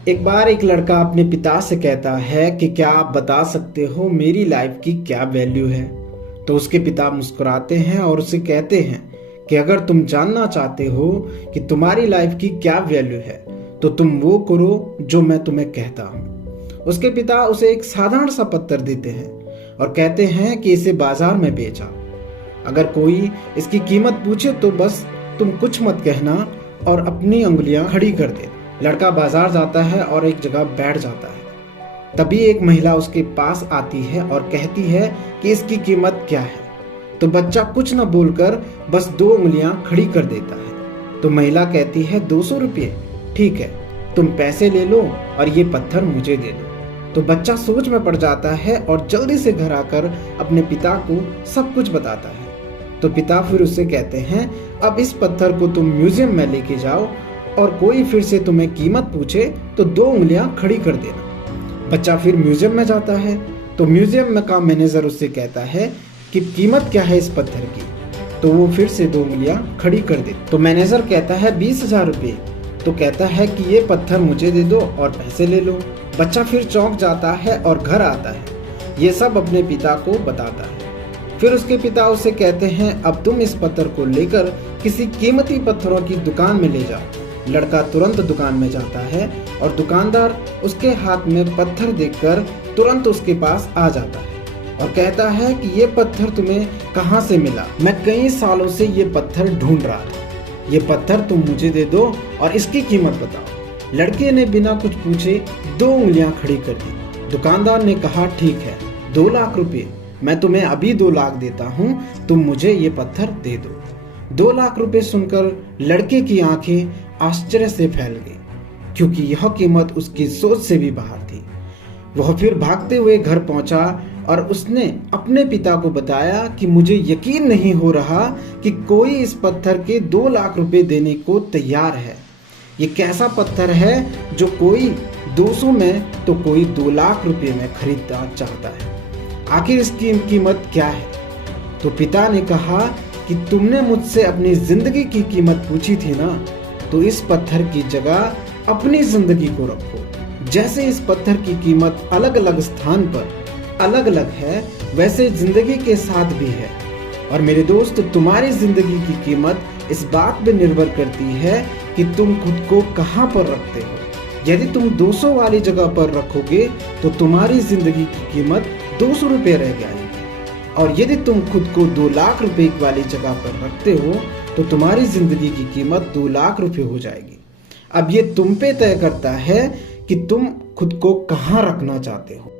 एक बार एक लड़का अपने पिता से कहता है कि क्या आप बता सकते हो मेरी लाइफ की क्या वैल्यू है। तो उसके पिता मुस्कुराते हैं और उसे कहते हैं कि अगर तुम जानना चाहते हो कि तुम्हारी लाइफ की क्या वैल्यू है तो तुम वो करो जो मैं तुम्हें कहता हूँ। उसके पिता उसे एक साधारण सा पत्थर देते हैं और कहते हैं कि इसे बाजार में बेच आओ। अगर कोई इसकी कीमत पूछे तो बस तुम कुछ मत कहना और अपनी उंगलियां खड़ी कर दे। लड़का बाजार जाता है और एक जगह बैठ जाता है। तभी एक महिला उसके पास आती है और कहती है कि इसकी कीमत क्या है। तो बच्चा कुछ न बोलकर बस 2 उंगलियां खड़ी कर देता है। तो महिला कहती है 200 रुपये, ठीक है, तुम पैसे ले लो और ये पत्थर मुझे दे दो। तो बच्चा सोच में पड़ जाता है और जल्दी से घर आकर अपने पिता को सब कुछ बताता है। तो पिता फिर उससे कहते हैं अब इस पत्थर को तुम म्यूजियम में लेके जाओ और कोई फिर से तुम्हें कीमत पूछे तो 2 उंगलियां खड़ी कर देना। बच्चा फिर म्यूजियम में जाता है। तो म्यूजियम में का मैनेजर उससे कहता है कि कीमत क्या है इस पत्थर की। तो वो फिर से 2 उंगलियां खड़ी कर दे। तो मैनेजर कहता है 20,000 रुपये। तो कहता है कि ये पत्थर मुझे दे दो और पैसे ले लो। बच्चा फिर चौंक जाता है और घर आता है। ये सब अपने पिता को बताता है। फिर उसके पिता उसे कहते हैं अब तुम इस पत्थर को लेकर किसी कीमती पत्थरों की दुकान में ले जाओ। लड़का तुरंत दुकान में जाता है और दुकानदार उसके हाथ में पत्थर देखकर तुरंत उसके पास आ जाता है और कहता है कि ये पत्थर तुम्हें कहाँ से मिला। मैं कई सालों से ये पत्थर ढूंढ रहा था। ये पत्थर तुम मुझे दे दो और इसकी कीमत बताओ। लड़के ने बिना कुछ पूछे 2 उंगलियां खड़ी कर दी। दुकानदार ने कहा ठीक है, 2 लाख रुपए, मैं तुम्हें अभी 2 लाख देता हूँ, तुम मुझे ये पत्थर दे दो। 2 लाख रुपए सुनकर लड़के की आंखें आश्चर्य से फैल गई, क्योंकि यह कीमत उसकी सोच से भी बाहर थी। वह फिर भागते हुए घर पहुंचा और उसने अपने पिता को बताया कि मुझे यकीन नहीं हो रहा कि कोई इस पत्थर के 2 लाख रुपए देने को तैयार है। ये कैसा पत्थर है जो कोई 200 में तो कोई 2 लाख रुपए में खरीदना चाहता है। आखिर इसकी कीमत क्या है? तो पिता ने कहा कि तुमने मुझसे अपनी जिंदगी की कीमत पूछी थी ना, तो इस पत्थर की जगह अपनी जिंदगी को रखो। जैसे इस पत्थर की कीमत अलग अलग स्थान पर अलग अलग है, वैसे जिंदगी के साथ भी है। और मेरे दोस्त, तुम्हारी जिंदगी की कीमत इस बात पर निर्भर करती है कि तुम खुद को कहाँ पर रखते हो। यदि तुम 200 वाली जगह पर रखोगे तो तुम्हारी जिंदगी की कीमत 200 रुपये रह जाएगी। और यदि तुम खुद को 2 लाख रुपए वाली जगह पर रखते हो तो तुम्हारी जिंदगी की कीमत 2 लाख रुपए हो जाएगी। अब ये तुम पे तय करता है कि तुम खुद को कहाँ रखना चाहते हो।